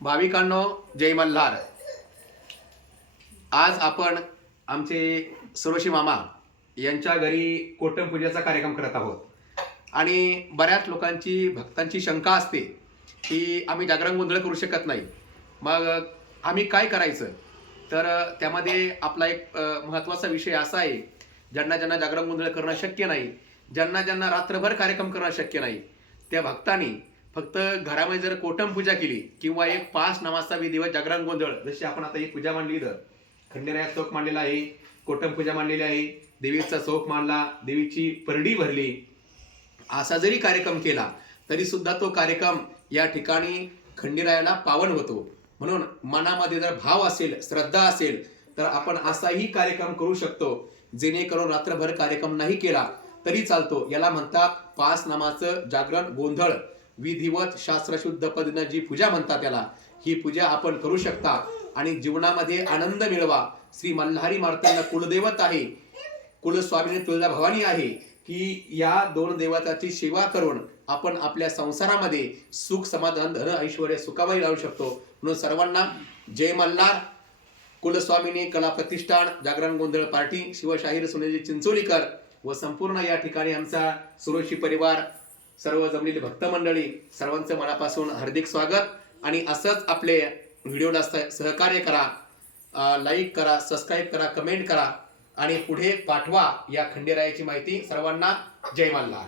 भाविकांनो जय मल्हार. आज आपण आमचे सुरोशी मामा यांच्या घरी कोटम पूजेचा कार्यक्रम करत आहोत. आणि बऱ्याच लोकांची भक्तांची शंका असते की आम्ही जागरण गोंधळ करू शकत नाही. मग आम्ही काय करायचं? तर त्यामध्ये आपला एक महत्त्वाचा विषय असा आहे ज्यांना ज्यांना जागरण गोंधळ करणं शक्य नाही ज्यांना ज्यांना रात्रभर कार्यक्रम करणं शक्य नाही त्या भक्तांनी फक्त घरामध्ये जर कोटम पूजा केली किंवा एक पाच नामाचा विधिवत जागरण गोंधळ जशी आपण आता ही पूजा मांडली इथं खंडेराया चौक मांडलेला आहे कोटम पूजा मांडलेली आहे देवीचा चौक मांडला देवीची परडी भरली असा जरी कार्यक्रम केला तरी सुद्धा तो कार्यक्रम या ठिकाणी खंडेरायाला पावन होतो. म्हणून मनामध्ये जर भाव असेल श्रद्धा असेल तर आपण असाही कार्यक्रम करू शकतो जेणेकरून रात्रभर कार्यक्रम नाही केला तरी चालतो. याला म्हणतात पाच नामाचं जागरण गोंधळ. विधिवत शास्त्रशुद्ध पद्धतीनं जी पूजा म्हणतात त्याला ही पूजा आपण करू शकता आणि जीवनामध्ये आनंद मिळवा. श्री मल्हारी मार्तंड कुलदैवत आहे. कुलस्वामिनी तुळजा भवानी आहे की या दोन देवताची सेवा करून आपण आपल्या संसारामध्ये सुख समाधान धन ऐश्वर सुखाबाई लावू शकतो. म्हणून सर्वांना जय मल्हार. कुलस्वामिनी कला प्रतिष्ठान जागरण गोंधळ पार्टी शिवशाहीर सुनेजी चिंचोलीकर व संपूर्ण या ठिकाणी आमचा सुरोशी परिवार सर्व जमलेली भक्त मंडळी सर्वांचं मनापासून हार्दिक स्वागत. आणि असंच आपले व्हिडिओला सहकार्य करा लाईक करा सबस्क्राईब करा कमेंट करा. आणि पुढे पाठवा या खंडेरायाची माहिती सर्वांना. जय मल्हार.